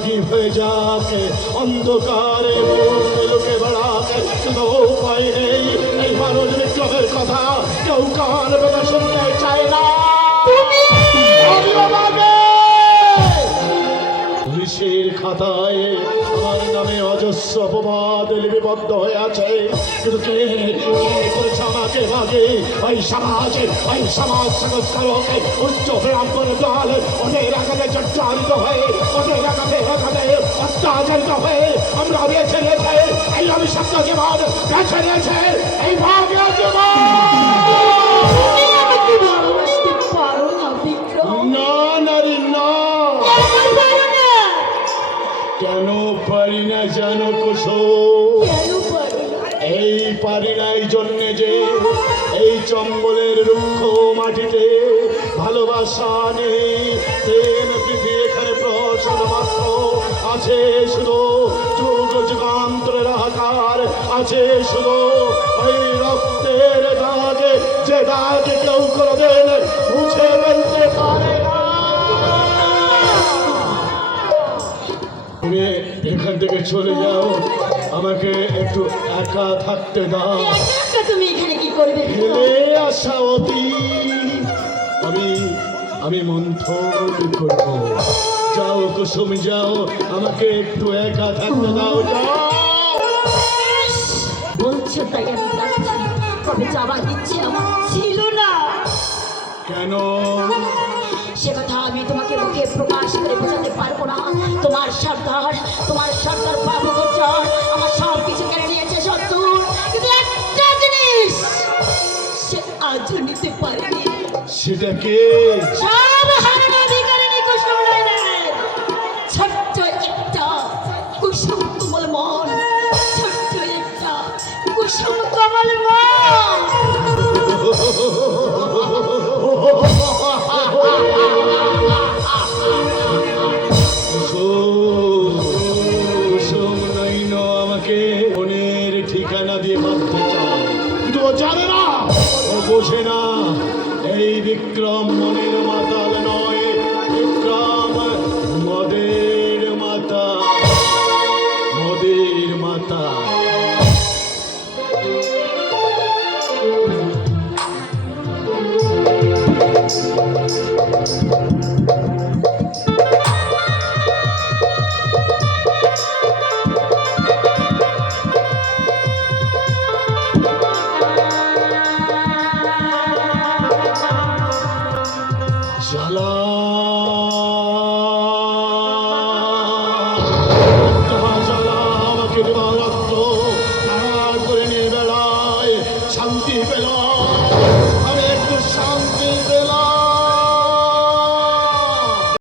রাগী হয়ে যাকে অন্ধকারে লুকে বেড়াকে শুধু উপায় নেই এই মানুষ বিপ্লবের কথা কেউ কান পেতে শুনতে চায় না। পুলিশের খাতায় আমার নামে অজস্র অপবাদ লিপিবদ্ধ হয়ে আছে, কিন্তু কে করেছে আমাকে ভাগে? ওই সমাজ সংস্কারকে উচ্চ ব্রাহ্মণের দল ওদের আঘাতে জর্জরিত হয়ে ওদের আঘাতে অত্যাচারিত হয়ে আমরা বেছে নিয়েছে এই অভিশপ্ত জীবন, বেছে নিয়েছে এই ভাগ্য জীবন। না নারী না, কেন পারি না জানো কুসুম? এই পারি না এই জন্যে যে এই চম্বলের রুক্ষ মাটিতে ভালোবাসা নেই, প্রেম প্রীতি এখানে প্রসাদ মাত্র আছে, শুধু যুগ যুগান্তরের আকার আছে, শুধু ওই রক্তের দাগে যে দাগে কেউ কোনোদিন মুছে ফেলতে পারে না। তুমি এখান থেকে চলে যাও, আমাকে একটু একা থাকতে দাও। তুমি এখানে কি করবে? ফেলে আসা অতি আমি মন্থন করব। যাও কুসুম যাও, আমাকে একটু একা থাকতে দাও। যাও বলছো তাই আমি যাচ্ছি, তবে যাবার ইচ্ছে আমার ছিল না। কেন? সে কথা আমি তোমাকে মুখে প্রকাশ করে বোঝাতে পারবো না। তোমার সর্দার বাবু গোচর আমার সব কিছু কেড়ে নিয়েছে সত্তর, কিন্তু একটা জিনিস সে আজও নিতে পারেনি। সেটাকে সব হারানো